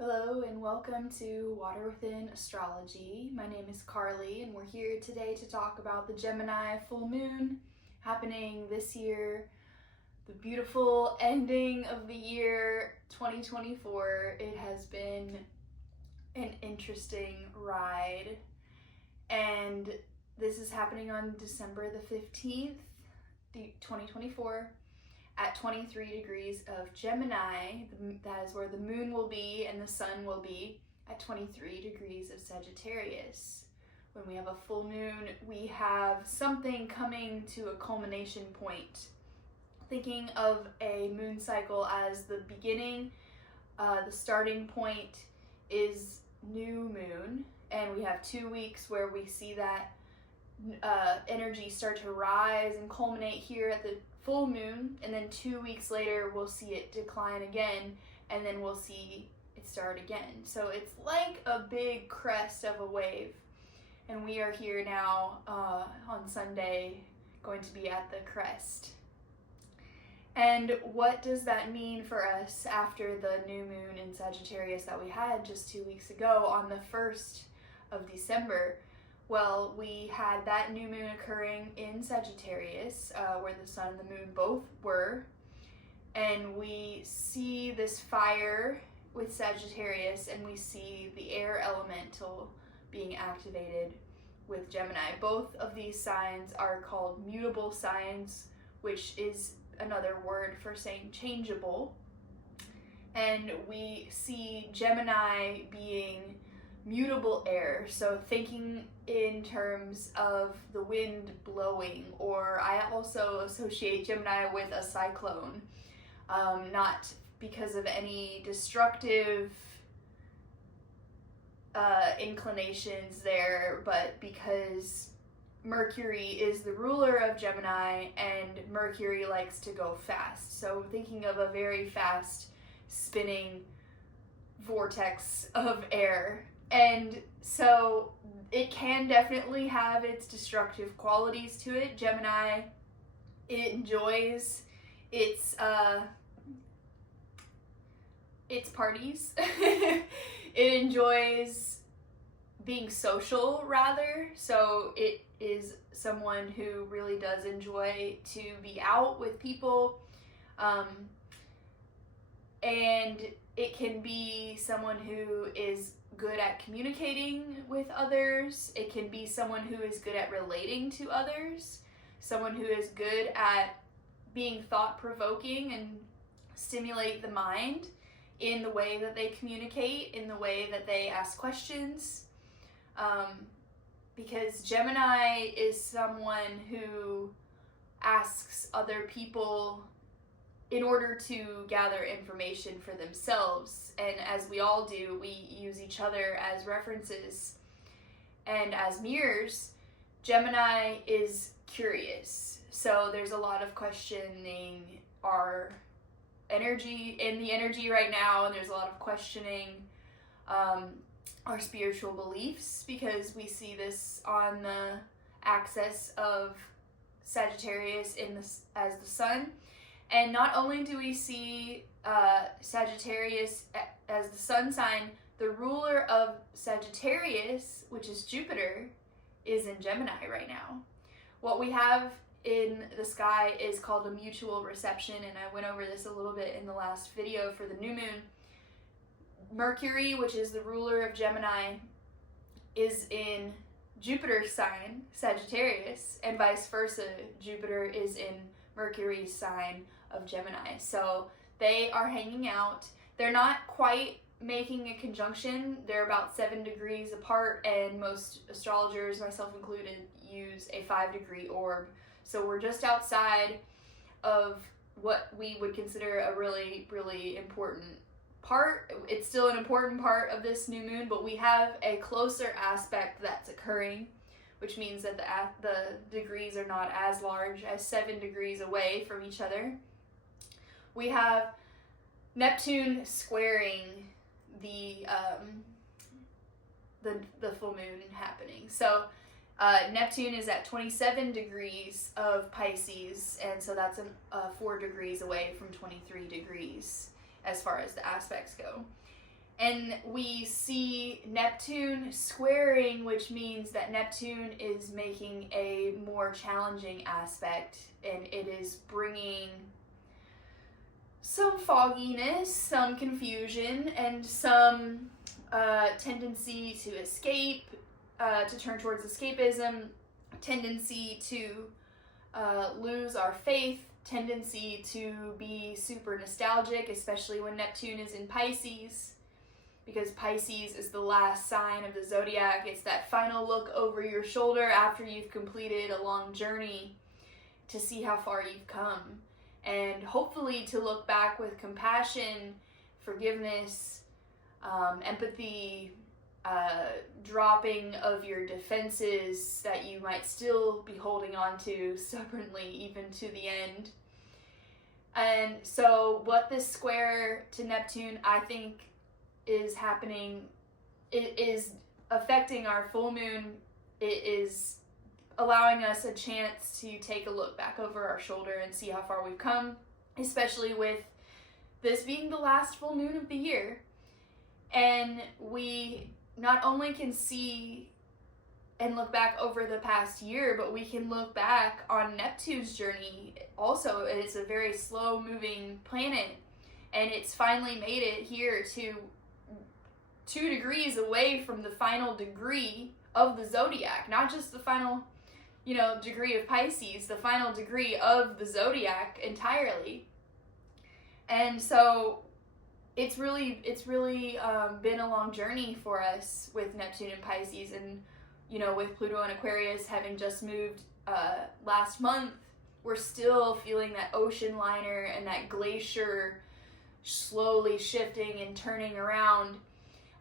Hello and welcome to Water Within Astrology. My name is Carly and we're here today to talk about the Gemini full moon happening this year, the beautiful ending of the year 2024. It has been an interesting ride, and this is happening on December the 15th, 2024. At 23 degrees of Gemini, that is where the moon will be and the sun will be at 23 degrees of Sagittarius. When we have a full moon, we have something coming to a culmination point. Thinking of a moon cycle as the beginning, the starting point is new moon, and we have 2 weeks where we see that energy start to rise and culminate here at the full moon, and then 2 weeks later we'll see it decline again, and then we'll see it start again. So it's like a big crest of a wave, and we are here now on Sunday going to be at the crest. And what does that mean for us after the new moon in Sagittarius that we had just 2 weeks ago on the 1st of December? Well, we had that new moon occurring in Sagittarius, where the sun and the moon both were, and we see this fire with Sagittarius, and we see the air elemental being activated with Gemini. Both of these signs are called mutable signs, which is another word for saying changeable, and we see Gemini being mutable air, so thinking in terms of the wind blowing, or I also associate Gemini with a cyclone, not because of any destructive inclinations there, but because Mercury is the ruler of Gemini, and Mercury likes to go fast. So thinking of a very fast spinning vortex of air. And so it can definitely have its destructive qualities to it. Gemini, it enjoys its parties. It enjoys being social, rather. So it is someone who really does enjoy to be out with people. And it can be someone who is good at communicating with others. It can be someone who is good at relating to others, someone who is good at being thought-provoking and stimulate the mind in the way that they communicate, in the way that they ask questions. Because Gemini is someone who asks other people in order to gather information for themselves, and as we all do, we use each other as references and as mirrors. Gemini is curious, so there's a lot of questioning our energy right now, and there's a lot of questioning our spiritual beliefs, because we see this on the axis of Sagittarius as the sun. And not only do we see Sagittarius as the sun sign, the ruler of Sagittarius, which is Jupiter, is in Gemini right now. What we have in the sky is called a mutual reception, and I went over this a little bit in the last video for the new moon. Mercury, which is the ruler of Gemini, is in Jupiter's sign, Sagittarius, and vice versa. Jupiter is in Mercury's sign of Gemini. So they are hanging out. They're not quite making a conjunction. They're about 7 degrees apart, and most astrologers, myself included, use a 5-degree orb. So we're just outside of what we would consider a really, really important part. It's still an important part of this new moon, but we have a closer aspect that's occurring, which means that the degrees are not as large as 7 degrees away from each other. We have Neptune squaring the full moon happening. So Neptune is at 27 degrees of Pisces, and so that's 4 degrees away from 23 degrees as far as the aspects go. And we see Neptune squaring, which means that Neptune is making a more challenging aspect, and it is bringing some fogginess, some confusion, and some tendency to escape, to turn towards escapism, tendency to lose our faith, tendency to be super nostalgic, especially when Neptune is in Pisces, because Pisces is the last sign of the zodiac. It's that final look over your shoulder after you've completed a long journey to see how far you've come, and hopefully to look back with compassion, forgiveness, empathy, dropping of your defenses that you might still be holding on to stubbornly even to the end. And so what this square to Neptune, I think, is happening, it is affecting our full moon. It is allowing us a chance to take a look back over our shoulder and see how far we've come, especially with this being the last full moon of the year. And we not only can see and look back over the past year, but we can look back on Neptune's journey also. It's a very slow moving planet, and it's finally made it here to 2 degrees away from the final degree of the zodiac, not just the final, degree of Pisces, the final degree of the zodiac entirely. And so it's really been a long journey for us with Neptune and Pisces, and with Pluto and Aquarius having just moved last month, we're still feeling that ocean liner and that glacier slowly shifting and turning around,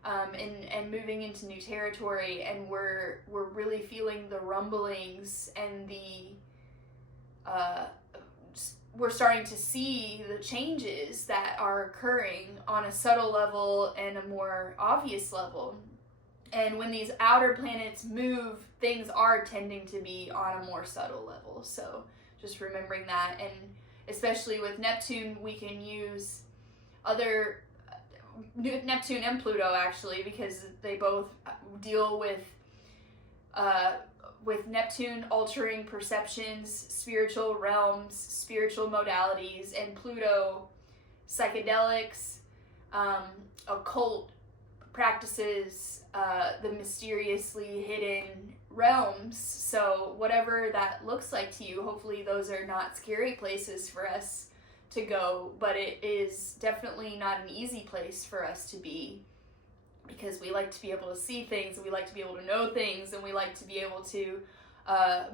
and moving into new territory. And we're really feeling the rumblings and we're starting to see the changes that are occurring on a subtle level and a more obvious level. And when these outer planets move, things are tending to be on a more subtle level. So just remembering that. And especially with Neptune, we can use other Neptune and Pluto, actually, because they both deal with Neptune altering perceptions, spiritual realms, spiritual modalities, and Pluto psychedelics, occult practices, the mysteriously hidden realms. So whatever that looks like to you, hopefully those are not scary places for us to go, but it is definitely not an easy place for us to be, because we like to be able to see things, and we like to be able to know things, and we like to be able to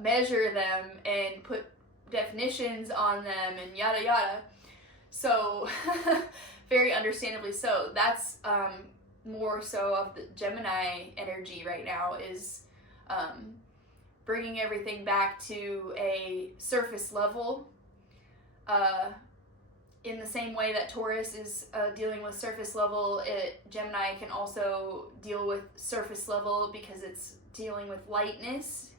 measure them and put definitions on them and yada yada. So very understandably so. That's more so of the Gemini energy right now, is bringing everything back to a surface level, in the same way that Taurus is dealing with surface level. Gemini can also deal with surface level because it's dealing with lightness.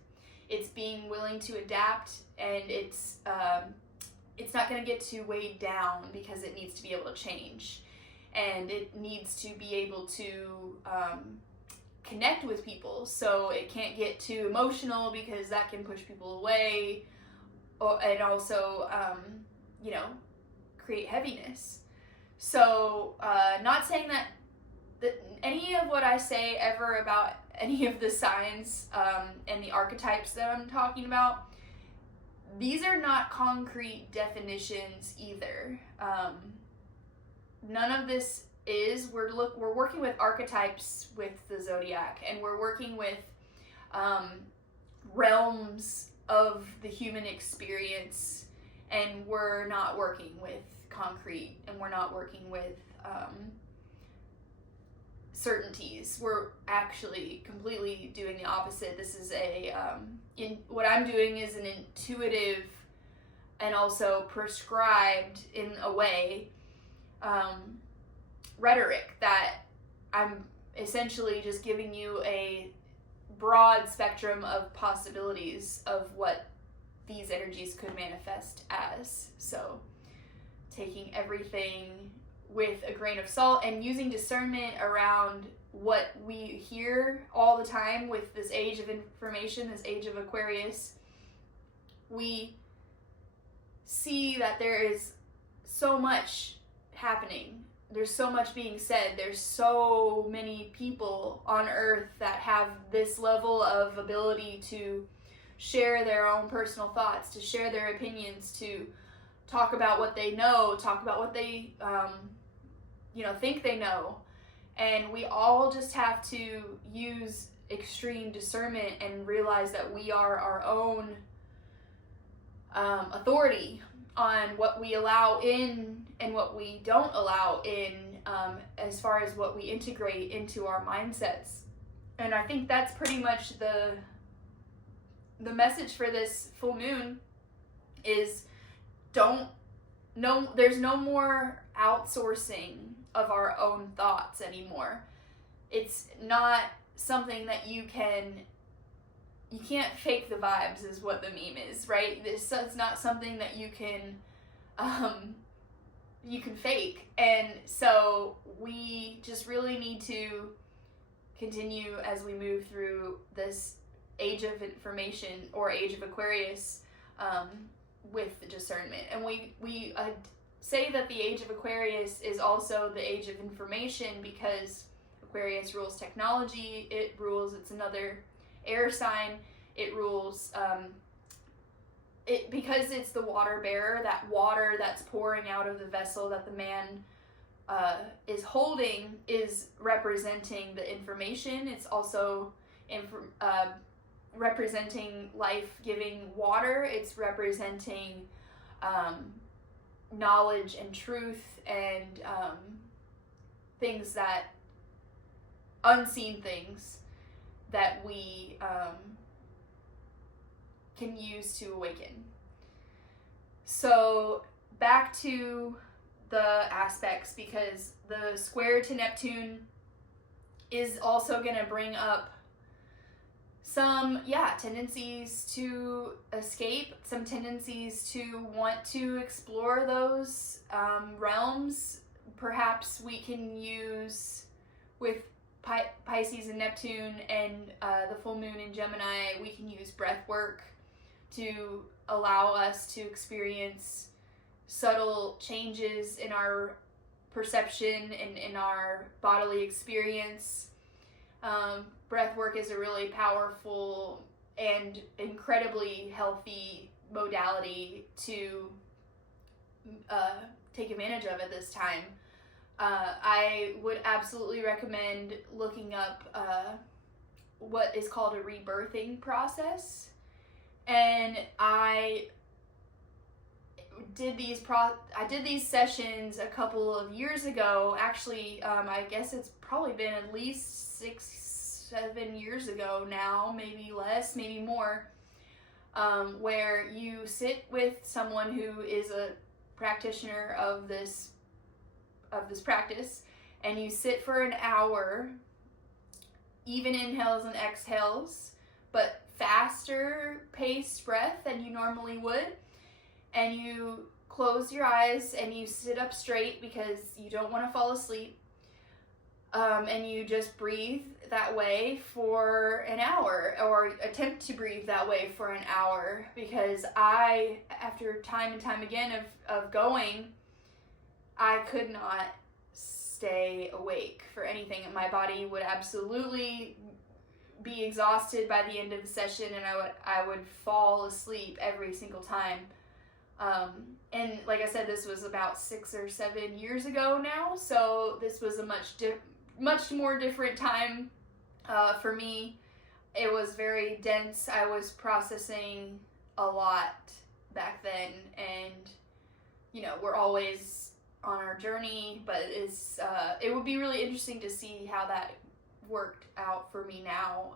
It's being willing to adapt, and it's not going to get too weighed down because it needs to be able to change, and it needs to be able to connect with people. So it can't get too emotional because that can push people away, and also create heaviness. So not saying that any of what I say ever about any of the signs and the archetypes that I'm talking about, these are not concrete definitions either. None of this is. We're working with archetypes with the zodiac, and we're working with realms of the human experience, and we're not working with concrete, and we're not working with certainties. We're actually completely doing the opposite. This is what I'm doing is an intuitive and also prescribed, in a way, rhetoric that I'm essentially just giving you a broad spectrum of possibilities of what these energies could manifest as. So taking everything with a grain of salt, and using discernment around what we hear all the time with this age of information, this age of Aquarius. We see that there is so much happening. There's so much being said. There's so many people on Earth that have this level of ability to share their own personal thoughts, to share their opinions, to talk about what they know, talk about what they, think they know. And we all just have to use extreme discernment and realize that we are our own authority on what we allow in and what we don't allow in, as far as what we integrate into our mindsets. And I think that's pretty much the message for this full moon is there's no more outsourcing of our own thoughts anymore. It's not something that you can't fake the vibes, is what the meme is, right? It's not something that you can fake. And so we just really need to continue as we move through this age of information, or age of Aquarius, with the discernment. And we say that the age of Aquarius is also the age of information because Aquarius rules technology. It's another air sign. It rules because it's the water bearer. That water that's pouring out of the vessel that the man is holding is representing the information. It's also representing life-giving water. It's representing knowledge and truth and things that, unseen things that we can use to awaken. So back to the aspects, because the square to Neptune is also going to bring up some tendencies to escape, some tendencies to want to explore those realms. Perhaps we can use, with Pisces and Neptune and the full moon in Gemini, we can use breath work to allow us to experience subtle changes in our perception and in our bodily experience. Breath work is a really powerful and incredibly healthy modality to take advantage of at this time. I would absolutely recommend looking up what is called a rebirthing process. And I did these sessions a couple of years ago. Actually, I guess it's probably been at least 6-7 years ago now, maybe less, maybe more, where you sit with someone who is a practitioner of this practice, and you sit for an hour, even inhales and exhales, but faster paced breath than you normally would. And you close your eyes and you sit up straight because you don't want to fall asleep. And you just breathe that way for an hour, or attempt to breathe that way for an hour, because I, after time and time again of going, I could not stay awake for anything. My body would absolutely be exhausted by the end of the session, and I would fall asleep every single time. And like I said, this was about 6 or 7 years ago now, so this was a much more different time for me. It was very dense. I was processing a lot back then, and we're always on our journey, but it would be really interesting to see how that worked out for me now.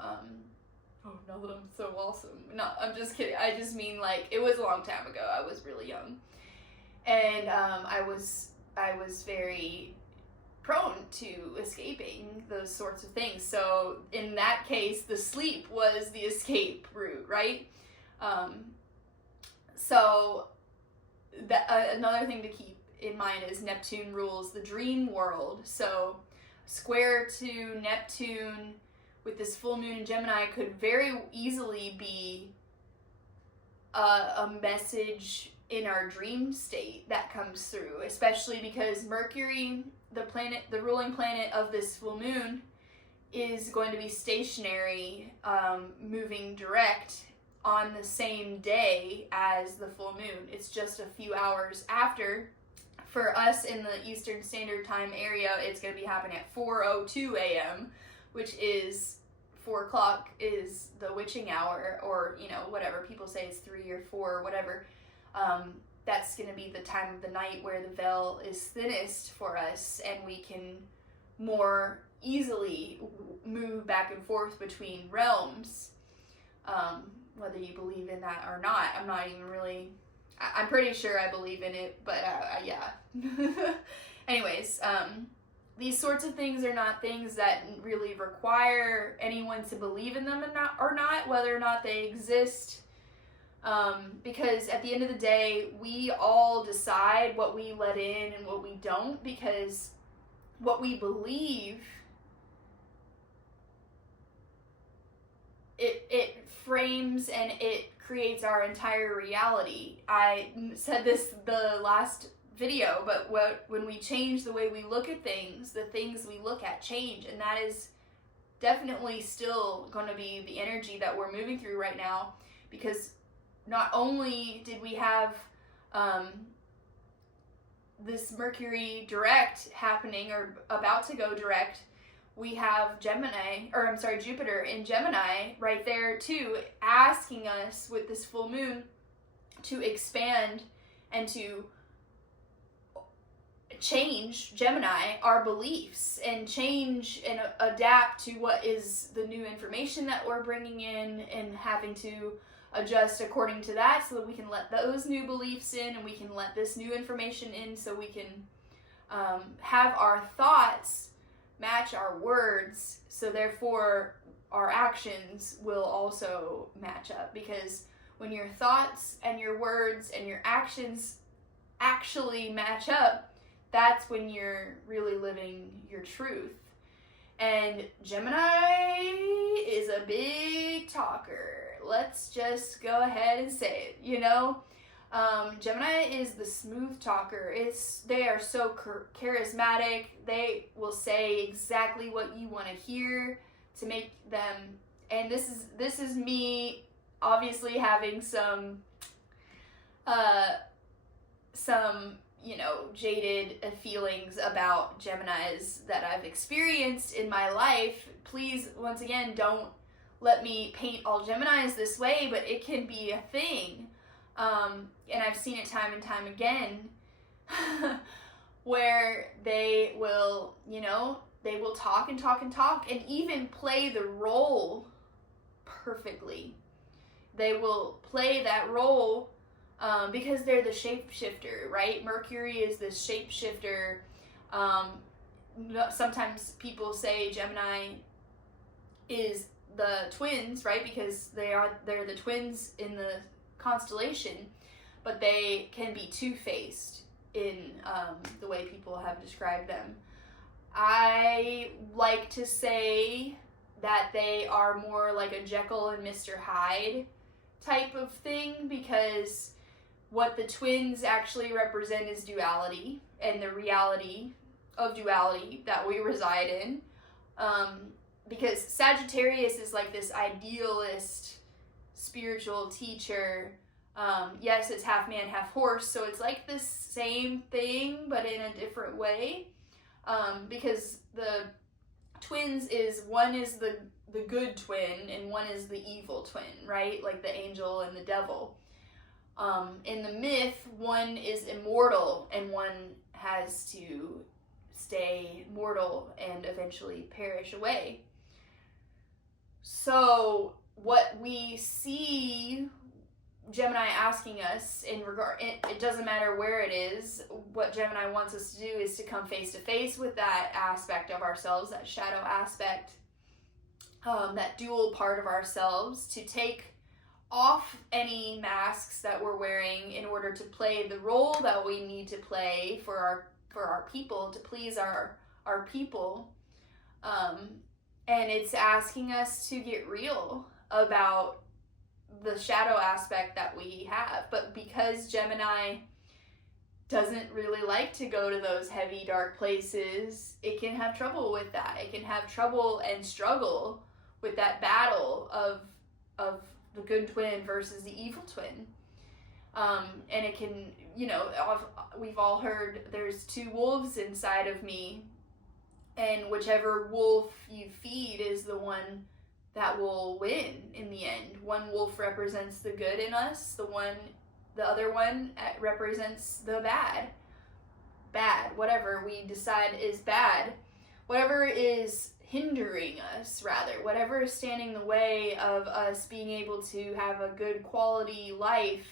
Now that I'm so awesome. No, I'm just kidding. I just mean, like, it was a long time ago. I was really young, and I was very prone to escaping those sorts of things. So in that case, the sleep was the escape route, right? So that another thing to keep in mind as Neptune rules the dream world. So square to Neptune with this full moon in Gemini could very easily be a message in our dream state that comes through, especially because Mercury, the ruling planet of this full moon, is going to be stationary, moving direct on the same day as the full moon. It's just a few hours after. For us in the Eastern Standard Time area, it's going to be happening at 4:02 a.m., which is 4 o'clock is the witching hour, or, you know, whatever. People say it's 3 or 4 or whatever. That's going to be the time of the night where the veil is thinnest for us, and we can more easily move back and forth between realms. Whether you believe in that or not, I'm not even really... I'm pretty sure I believe in it, but yeah. Anyways, these sorts of things are not things that really require anyone to believe in them or not, whether or not they exist. Because at the end of the day, we all decide what we let in and what we don't, because what we believe, it frames and it creates our entire reality. I said this the last video, but when we change the way we look at things, the things we look at change, and that is definitely still going to be the energy that we're moving through right now, because not only did we have this Mercury direct happening or about to go direct, we have Jupiter in Gemini right there too, asking us with this full moon to expand and to change, Gemini, our beliefs, and change and adapt to what is the new information that we're bringing in, and having to adjust according to that so that we can let those new beliefs in, and we can let this new information in, so we can have our thoughts match our words, so therefore our actions will also match up. Because when your thoughts and your words and your actions actually match up, that's when you're really living your truth. And Gemini is a big talker. Let's just go ahead and say it, you know? Gemini is the smooth talker. They are so charismatic. They will say exactly what you want to hear to make them. And this is me obviously having some you know, jaded feelings about Geminis that I've experienced in my life. Please, once again, don't let me paint all Geminis this way, but it can be a thing. And I've seen it time and time again, where they will, you know, they will talk and talk and talk, and even play the role perfectly. They will play that role because they're the shapeshifter, right? Mercury is this shapeshifter. Sometimes people say Gemini is the twins, right? Because they're the twins in the constellation, but they can be two-faced in the way people have described them. I like to say that they are more like a Jekyll and Mr. Hyde type of thing, because what the twins actually represent is duality and the reality of duality that we reside in. Because Sagittarius is like this idealist spiritual teacher. Yes, it's half man, half horse, so it's like the same thing, but in a different way. Because the twins one is the good twin, and one is the evil twin, right? Like the angel and the devil. In the myth, one is immortal, and one has to stay mortal and eventually perish away. So what we see Gemini asking us in regard, it doesn't matter where it is, what Gemini wants us to do is to come face to face with that aspect of ourselves, that shadow aspect, that dual part of ourselves, to take off any masks that we're wearing in order to play the role that we need to play for our people, to please our people. And it's asking us to get real about the shadow aspect that we have. But because Gemini doesn't really like to go to those heavy, dark places, it can have trouble with that. It can have trouble and struggle with that battle of the good twin versus the evil twin. And it can, we've all heard there's two wolves inside of me, and whichever wolf you feed is the one that will win in the end. One wolf represents the good in us, the other one represents the bad, whatever we decide is bad, whatever is hindering us, rather, whatever is standing in the way of us being able to have a good quality life,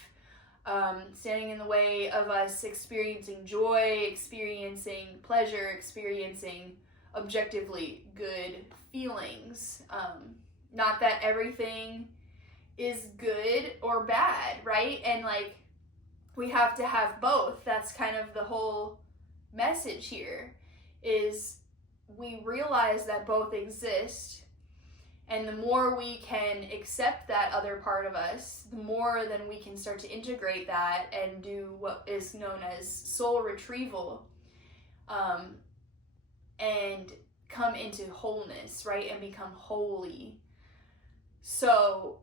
standing in the way of us experiencing joy, experiencing pleasure, experiencing objectively good feelings. Not that everything is good or bad, right? And we have to have both. That's kind of the whole message here, is we realize that both exist, and the more we can accept that other part of us, the more then we can start to integrate that and do what is known as soul retrieval, and come into wholeness, right? And become holy. So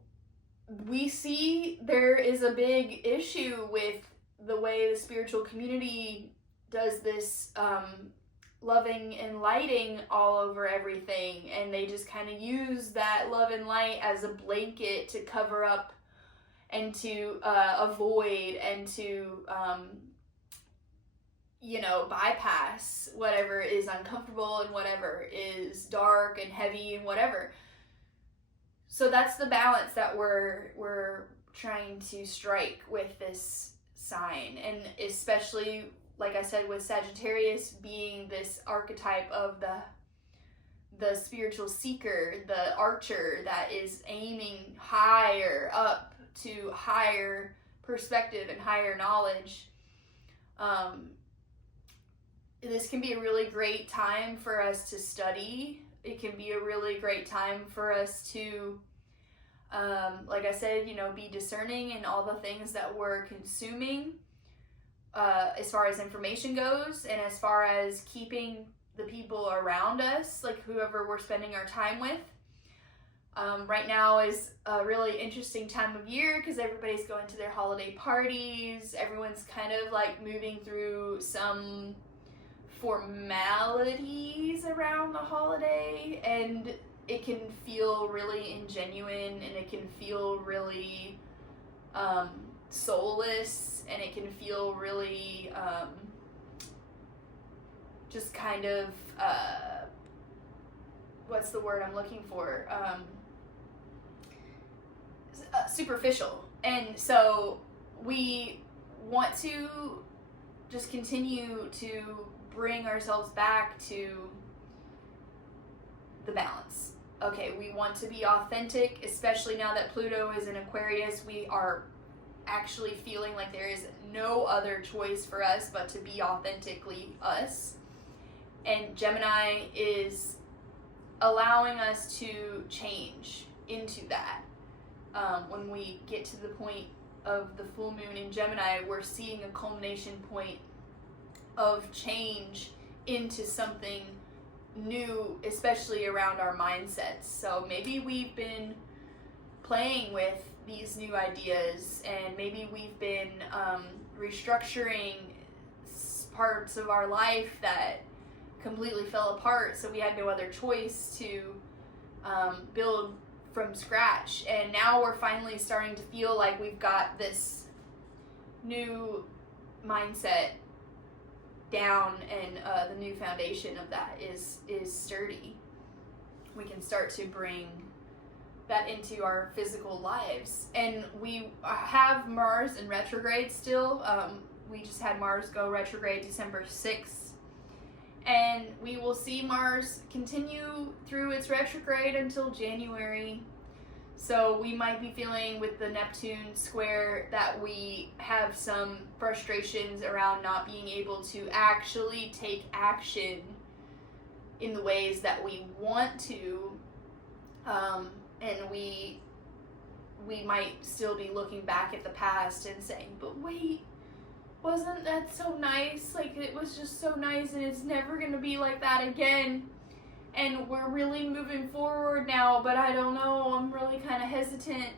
we see there is a big issue with the way the spiritual community does this loving and lighting all over everything, and they just kind of use that love and light as a blanket to cover up and to avoid and to bypass whatever is uncomfortable and whatever is dark and heavy and whatever. So that's the balance that we're trying to strike with this sign, and especially, like I said, with Sagittarius being this archetype of the spiritual seeker, the archer that is aiming higher up to higher perspective and higher knowledge. This can be a really great time for us to study. It can be a really great time for us to, like I said, be discerning in all the things that we're consuming, as far as information goes, and as far as keeping the people around us, like whoever we're spending our time with. Right now is a really interesting time of year because everybody's going to their holiday parties. Everyone's kind of moving through some formalities around the holiday, and it can feel really ingenuine, and it can feel really soulless, and it can feel really just kind of what's the word I'm looking for, superficial. And so we want to just continue to bring ourselves back to the balance. Okay, we want to be authentic, especially now that Pluto is in Aquarius. We are actually feeling like there is no other choice for us but to be authentically us. And Gemini is allowing us to change into that. When we get to the point of the full moon in Gemini, we're seeing a culmination point of change into something new, especially around our mindsets. So maybe we've been playing with these new ideas, and maybe we've been restructuring parts of our life that completely fell apart, so we had no other choice to build from scratch. And now we're finally starting to feel like we've got this new mindset down, and the new foundation of that is sturdy. We can start to bring that into our physical lives. And we have Mars in retrograde still. We just had Mars go retrograde December 6th. And we will see Mars continue through its retrograde until January So we might be feeling with the Neptune square that we have some frustrations around not being able to actually take action in the ways that we want to, and we might still be looking back at the past and saying, but wait, wasn't that so nice? Like, it was just so nice, and it's never gonna be like that again. And we're really moving forward now, but I don't know, I'm really kind of hesitant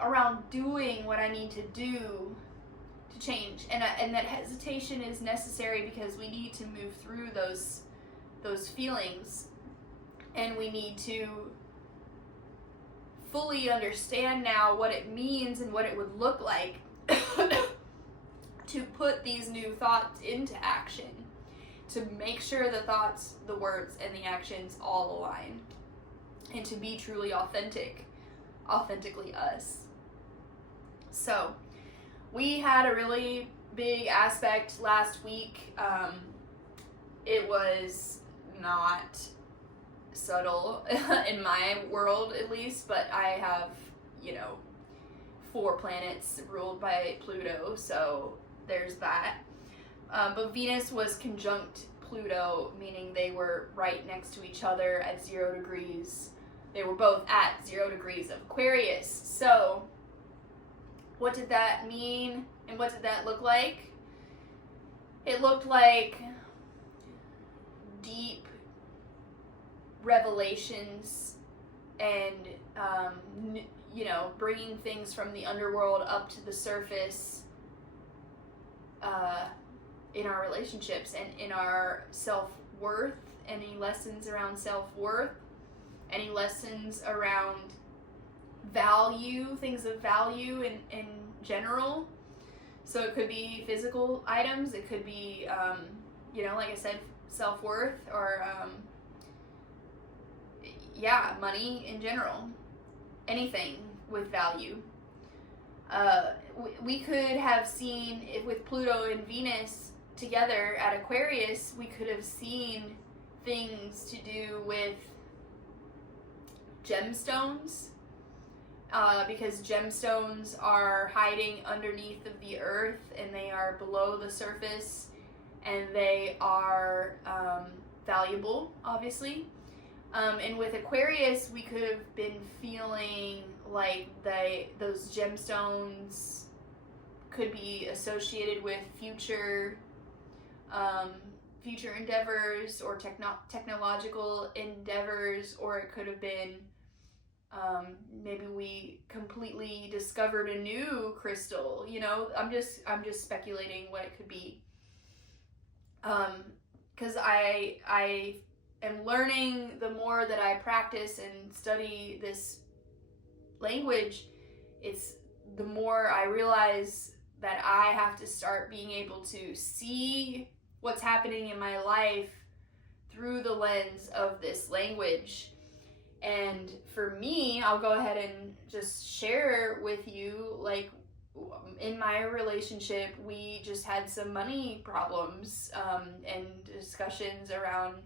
around doing what I need to do to change. And that hesitation is necessary because we need to move through those feelings, and we need to fully understand now what it means and what it would look like to put these new thoughts into action, to make sure the thoughts, the words, and the actions all align, and to be truly authentically us. So we had a really big aspect last week. It was not subtle in my world, at least, but I have, 4 planets ruled by Pluto, so there's that. But Venus was conjunct Pluto, meaning they were right next to each other at 0 degrees. They were both at 0 degrees of Aquarius. So what did that mean, and what did that look like? It looked like deep revelations and bringing things from the underworld up to the surface in our relationships and in our self-worth. Any lessons around self-worth, any lessons around value, things of value in general. So it could be physical items, it could be like I said, self-worth, or money in general, anything with value. We could have seen, with Pluto and Venus together at Aquarius, we could have seen things to do with gemstones, because gemstones are hiding underneath of the earth, and they are below the surface, and they are valuable, obviously. And with Aquarius, we could have been feeling like those gemstones could be associated with future endeavors or technological endeavors, or it could have been maybe we completely discovered a new crystal. I'm just speculating what it could be. Because I am learning, the more that I practice and study this language, it's the more I realize that I have to start being able to see what's happening in my life through the lens of this language. And for me, I'll go ahead and just share with you, like, in my relationship, we just had some money problems and discussions around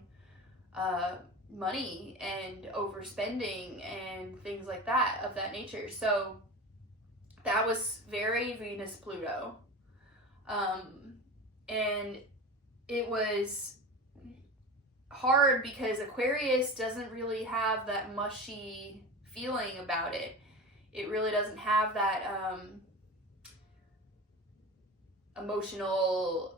money and overspending and things like that, of that nature. So that was very Venus Pluto, and it was hard because Aquarius doesn't really have that mushy feeling about it. It really doesn't have that emotional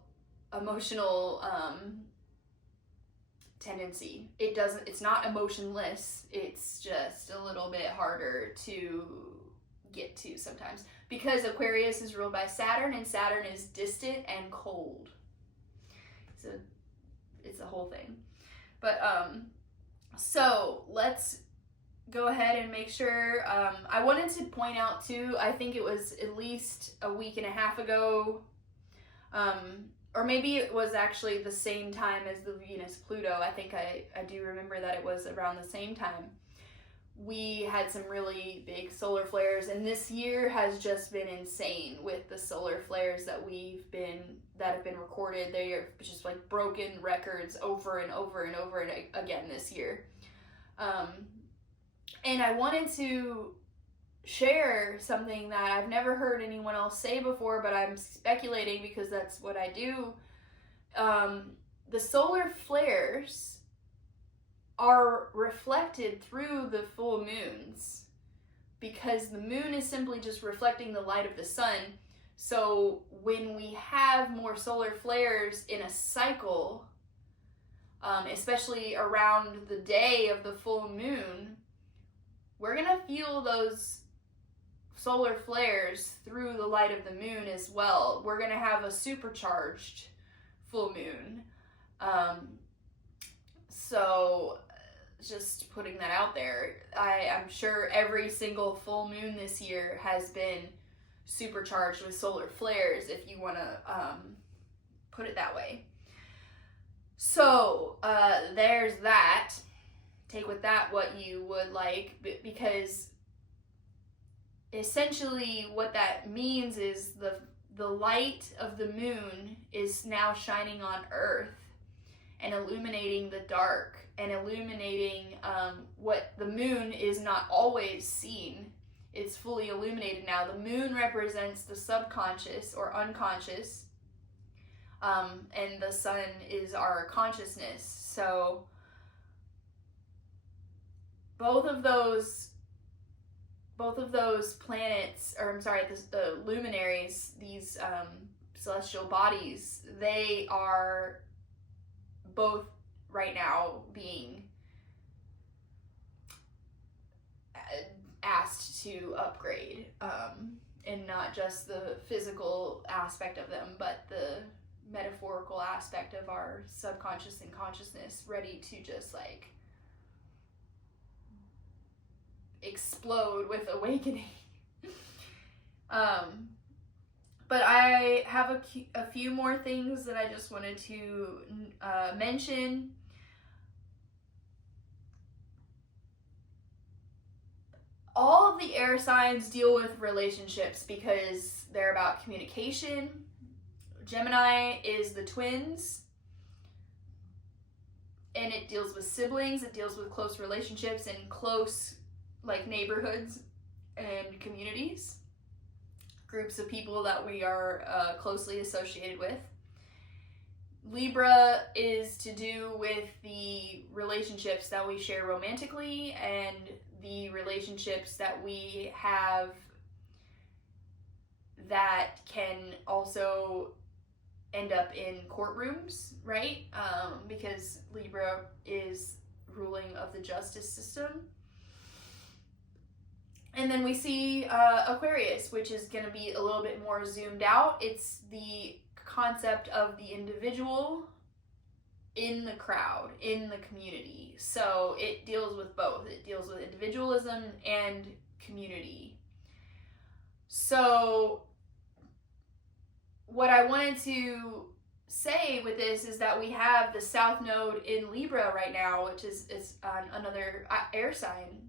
tendency. It's not emotionless, it's just a little bit harder to get to sometimes, because Aquarius is ruled by Saturn, and Saturn is distant and cold. So it's a whole thing. But so let's go ahead and make sure. I wanted to point out too, I think it was at least a week and a half ago, or maybe it was actually the same time as the Venus Pluto. I think I do remember that it was around the same time. We had some really big solar flares, and this year has just been insane with the solar flares that have been recorded. They are just like broken records over and over and over and again this year. And I wanted to share something that I've never heard anyone else say before, but I'm speculating because that's what I do. The solar flares are reflected through the full moons because the moon is simply just reflecting the light of the sun. So when we have more solar flares in a cycle, especially around the day of the full moon, we're gonna feel those solar flares through the light of the moon as well. We're gonna have a supercharged full moon. So just putting that out there, I'm sure every single full moon this year has been supercharged with solar flares, if you want to put it that way. So there's that. Take with that what you would like, because essentially what that means is the light of the moon is now shining on Earth and illuminating the dark and illuminating what the moon is not always seen. It's fully illuminated now. The moon represents the subconscious or unconscious, and the sun is our consciousness. So both of those planets, or I'm sorry, the luminaries, these celestial bodies, they are both right now being asked to upgrade, and not just the physical aspect of them, but the metaphorical aspect of our subconscious and consciousness, ready to just like explode with awakening. But I have a few more things that I just wanted to mention. All of the air signs deal with relationships because they're about communication. Gemini is the twins, and it deals with siblings, it deals with close relationships and close like neighborhoods and communities, groups of people that we are closely associated with. Libra is to do with the relationships that we share romantically and the relationships that we have that can also end up in courtrooms, right? Because Libra is ruling of the justice system. And then we see Aquarius, which is going to be a little bit more zoomed out. It's the concept of the individual in the crowd, in the community. So it deals with both. It deals with individualism and community. So what I wanted to say with this is that we have the South Node in Libra right now, which is another air sign.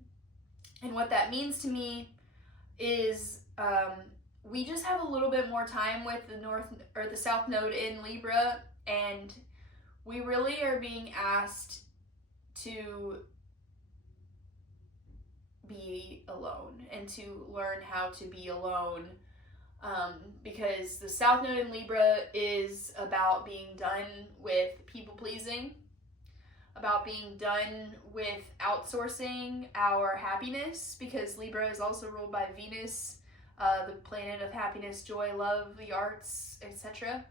And what that means to me is we just have a little bit more time with the South Node in Libra, and we really are being asked to be alone and to learn how to be alone, because the South Node in Libra is about being done with people pleasing, about being done with outsourcing our happiness, because Libra is also ruled by Venus, the planet of happiness, joy, love, the arts, etc.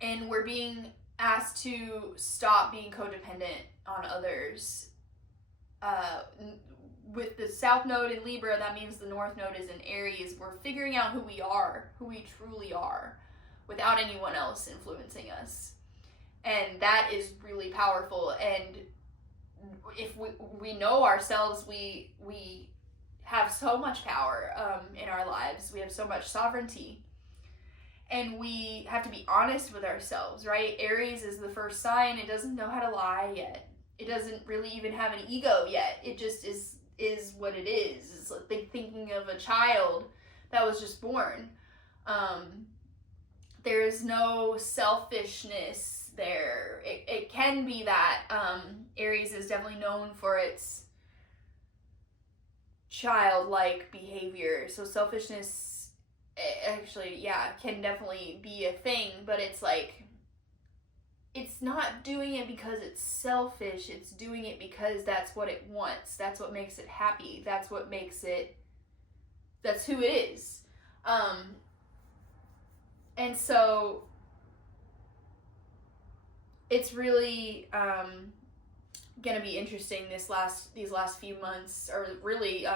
And we're being asked to stop being codependent on others. With the South Node in Libra, that means the North Node is in Aries. We're figuring out who we are, who we truly are, without anyone else influencing us. And that is really powerful. And if we know ourselves, we have so much power in our lives. We have so much sovereignty. And we have to be honest with ourselves, right? Aries is the first sign. It doesn't know how to lie yet. It doesn't really even have an ego yet. It just is what it is. It's like thinking of a child that was just born. There is no selfishness there. It can be that. Aries is definitely known for its childlike behavior. So selfishness, actually, yeah, can definitely be a thing, but it's like, it's not doing it because it's selfish. It's doing it because that's what it wants. That's what makes it happy. That's what makes it, that's who it is. And so it's really gonna be interesting these last few months, or really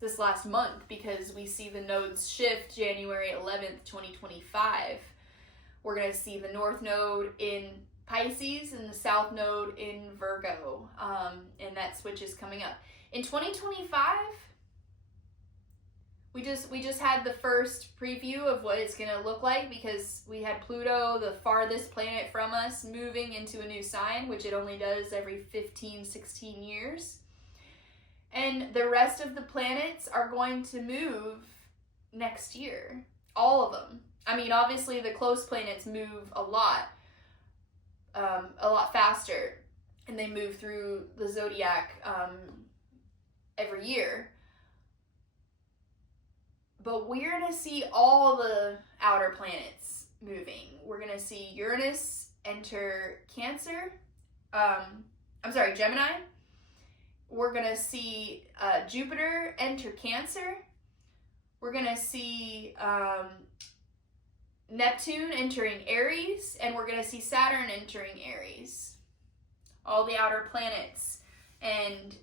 this last month, because we see the nodes shift January 11th, 2025. We're going to see the North Node in Pisces and the South Node in Virgo, and that switch is coming up. In 2025, we just had the first preview of what it's going to look like, because we had Pluto, the farthest planet from us, moving into a new sign, which it only does every 15, 16 years. And the rest of the planets are going to move next year. All of them. I mean, obviously the close planets move a lot faster, and they move through the zodiac every year. But we're going to see all the outer planets moving. We're going to see Uranus enter Cancer. Gemini. We're going to see Jupiter enter Cancer. We're going to see Neptune entering Aries, and we're going to see Saturn entering Aries. All the outer planets. And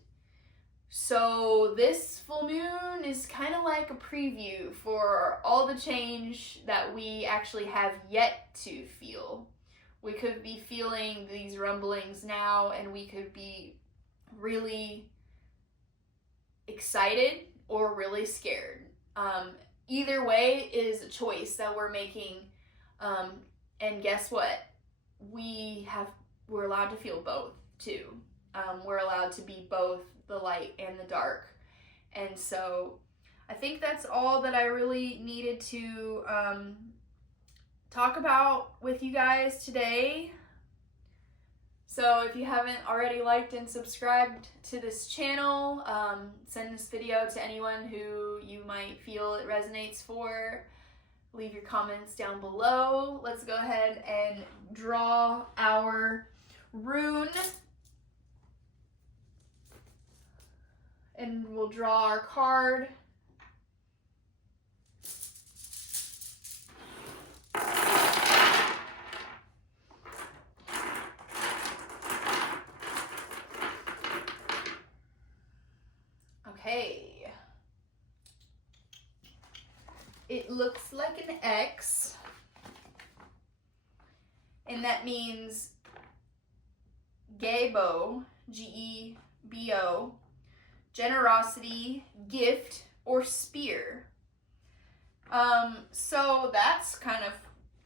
so this full moon is kind of like a preview for all the change that we actually have yet to feel. We could be feeling these rumblings now, and we could be really excited or really scared. Either way is a choice that we're making, and guess what? We're allowed to feel both too. We're allowed to be both the light and the dark, and so I think that's all that I really needed to talk about with you guys today. So if you haven't already liked and subscribed to this channel, send this video to anyone who you might feel it resonates for. Leave your comments down below. Let's go ahead and draw our rune. And we'll draw our card. Okay. It looks like an X, and that means Gebo, G-E-B-O, generosity, gift, or spear. So that's kind of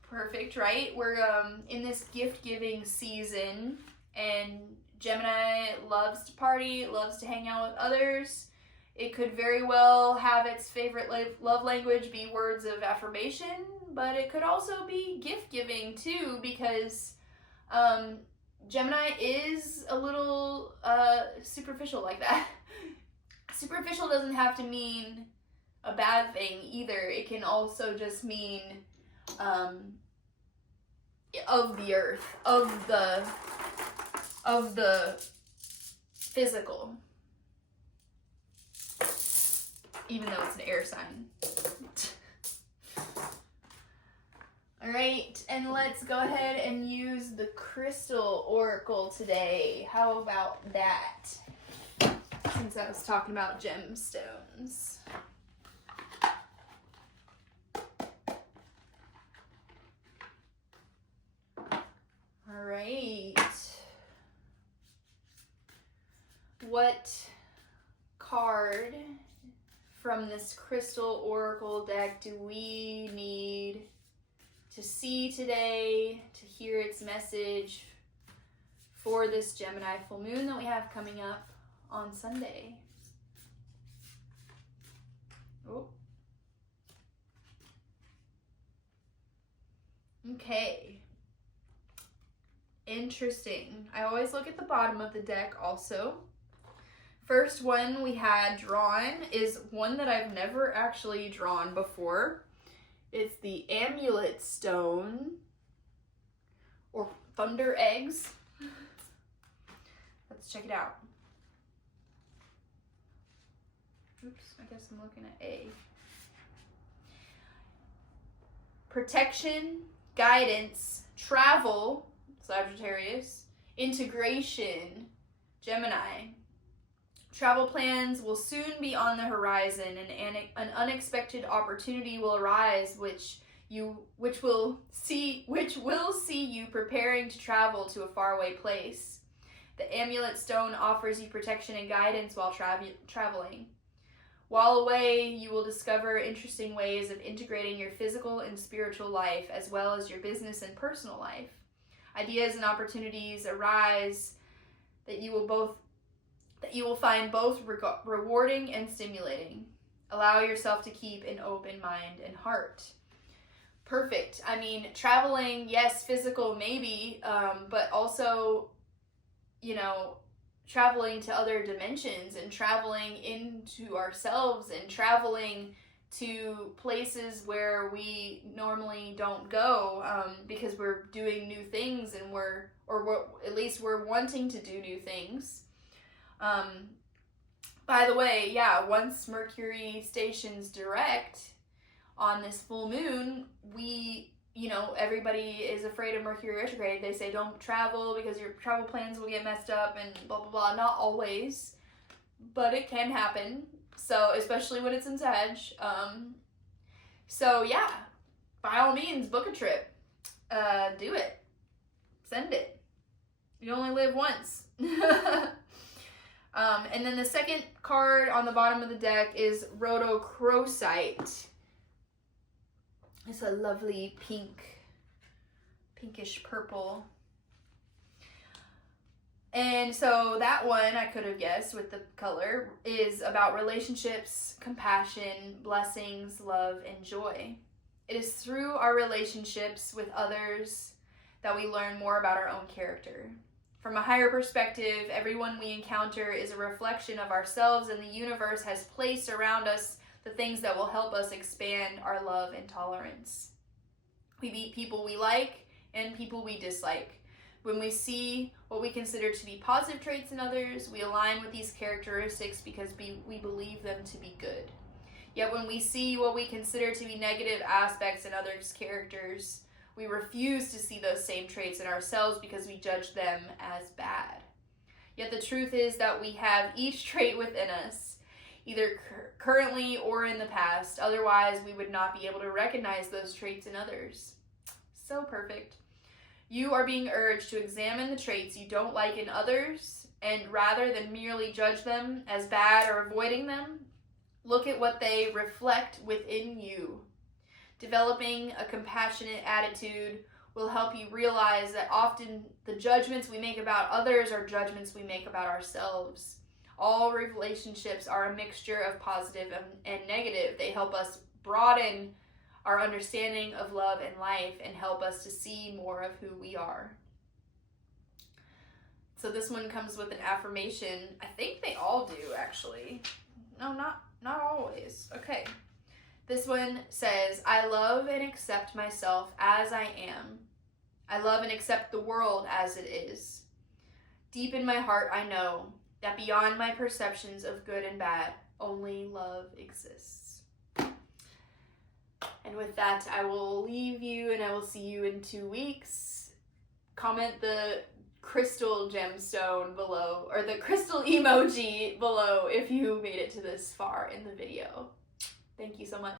perfect, right? We're in this gift-giving season, and Gemini loves to party, loves to hang out with others. It could very well have its favorite love language be words of affirmation, but it could also be gift-giving too, because Gemini is a little superficial like that. Superficial doesn't have to mean a bad thing either. It can also just mean of the earth, of the physical, even though it's an air sign. All right, and let's go ahead and use the crystal oracle today. How about that? Since I was talking about gemstones. All right. What card from this crystal oracle deck do we need to see today to hear its message for this Gemini full moon that we have coming up on Sunday? Oh. Okay. Interesting. I always look at the bottom of the deck also. First one we had drawn is one that I've never actually drawn before. It's the amulet stone, or thunder eggs. Let's check it out. Oops, I guess I'm looking at A. Protection, guidance, travel, Sagittarius, integration, Gemini. Travel plans will soon be on the horizon, and an unexpected opportunity will arise which will see you preparing to travel to a faraway place. The amulet stone offers you protection and guidance while traveling. While away, you will discover interesting ways of integrating your physical and spiritual life, as well as your business and personal life. Ideas and opportunities arise that you will find both rewarding and stimulating. Allow yourself to keep an open mind and heart. Perfect. I mean, traveling, yes, physical maybe, but also, traveling to other dimensions and traveling into ourselves and traveling to places where we normally don't go, because we're doing new things and at least we're wanting to do new things. By the way, yeah, once Mercury stations direct on this full moon, everybody is afraid of Mercury retrograde. They say don't travel because your travel plans will get messed up and blah, blah, blah. Not always, but it can happen. So, especially when it's in Sag. So yeah, by all means, book a trip. Do it. Send it. You only live once. And then the second card on the bottom of the deck is rhodochrosite. It's a lovely pinkish purple. And so that one, I could have guessed with the color, is about relationships, compassion, blessings, love, and joy. It is through our relationships with others that we learn more about our own character. From a higher perspective, everyone we encounter is a reflection of ourselves, and the universe has placed around us the things that will help us expand our love and tolerance. We meet people we like and people we dislike. When we see what we consider to be positive traits in others, we align with these characteristics because we believe them to be good. Yet when we see what we consider to be negative aspects in others' characters, we refuse to see those same traits in ourselves because we judge them as bad. Yet the truth is that we have each trait within us, either currently or in the past. Otherwise, we would not be able to recognize those traits in others. So perfect. You are being urged to examine the traits you don't like in others, and rather than merely judge them as bad or avoiding them, look at what they reflect within you. Developing a compassionate attitude will help you realize that often the judgments we make about others are judgments we make about ourselves. All relationships are a mixture of positive and negative. They help us broaden our understanding of love and life and help us to see more of who we are. So this one comes with an affirmation. I think they all do, actually. No, not always. Okay. This one says, I love and accept myself as I am. I love and accept the world as it is. Deep in my heart, I know that beyond my perceptions of good and bad, only love exists. And with that, I will leave you and I will see you in 2 weeks. Comment the crystal gemstone below, or the crystal emoji below if you made it to this far in the video. Thank you so much.